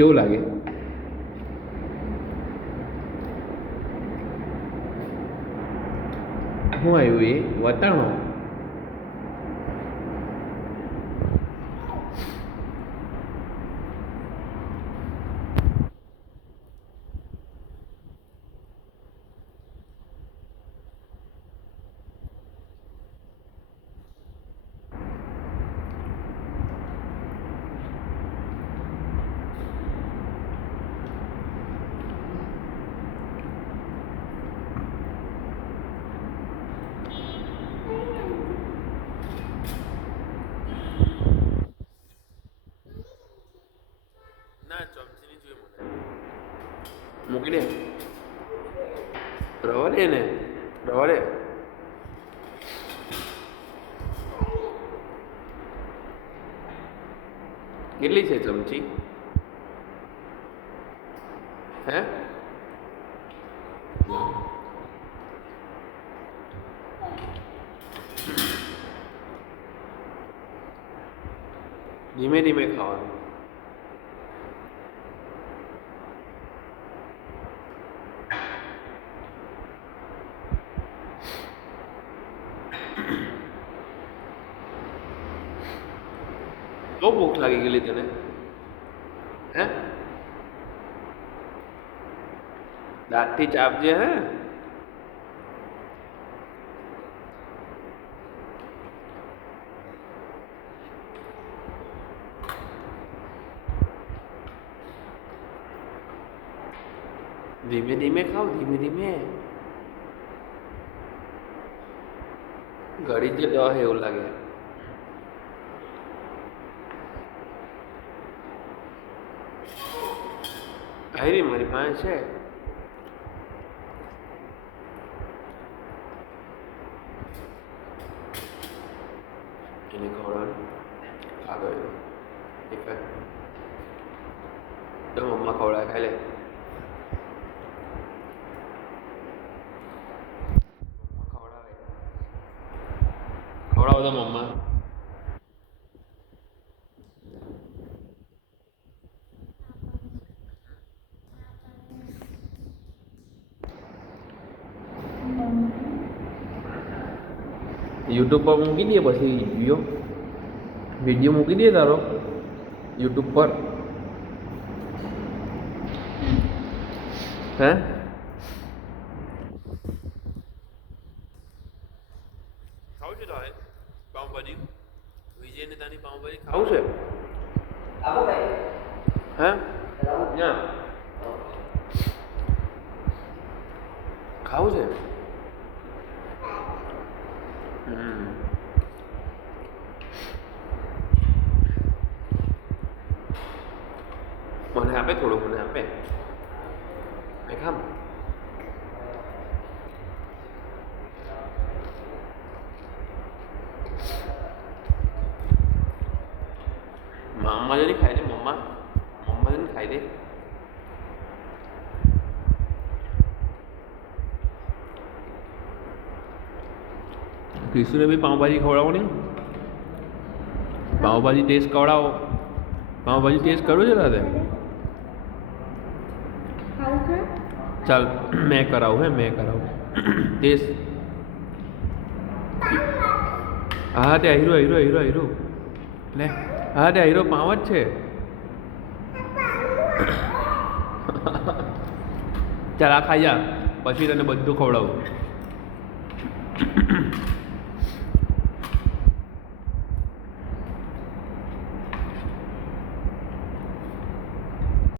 કેવું લાગે? શું આવ્યું એ વટાણો? ના ચમચી નહીં જોઈએ મને. મૂકી દે. રવા દે ને, રવા દે. કેટલી છે ચમચી? હે? ધીમે ધીમે ખાવાનું. બહુ ભૂખ લાગી ગયેલી તને? હે? દાંતથી ચાપજે. હે? ધીમે ધીમે ખાવ, ધીમે ધીમે. ગળી જ દવા એવું લાગે. આવી મારી પાસે છે. એને ખવડાવવાનું આગળ એક તો મમ્મા ખવડાવે, ખાઈ લે. ખવડાવો તો મમ્મા. યુટ્યુબ પર મૂકી દે પછી વિડીયો મૂકી દે તારો યુટ્યુબ પર. હે? ખાવું છે તારે પાઉંભાજી? વિજયને તારી પાઉંભાજી ખાવું છે? હે? ના ખાવું છે? મને આપે થોડું, મને આપે. ખામ. મમ્મા જરી ખાઈ દે. મમ્મા જરી ખાઈ દે. ક્રિશુને બી પાઉંભાજી ખવડાવો ને. પાઉંભાજી ટેસ્ટ કરાવો. પાઉંભાજી ટેસ્ટ કરવું છે તારે? ચાલ મેં કરાવું. મેં કરાવું ટેસ્ટ. હા તે હીરો લે. હા તે હીરો પાઉં જ છે. ચાલ આ ખાઈ જા, પછી તને બધું ખવડાવું.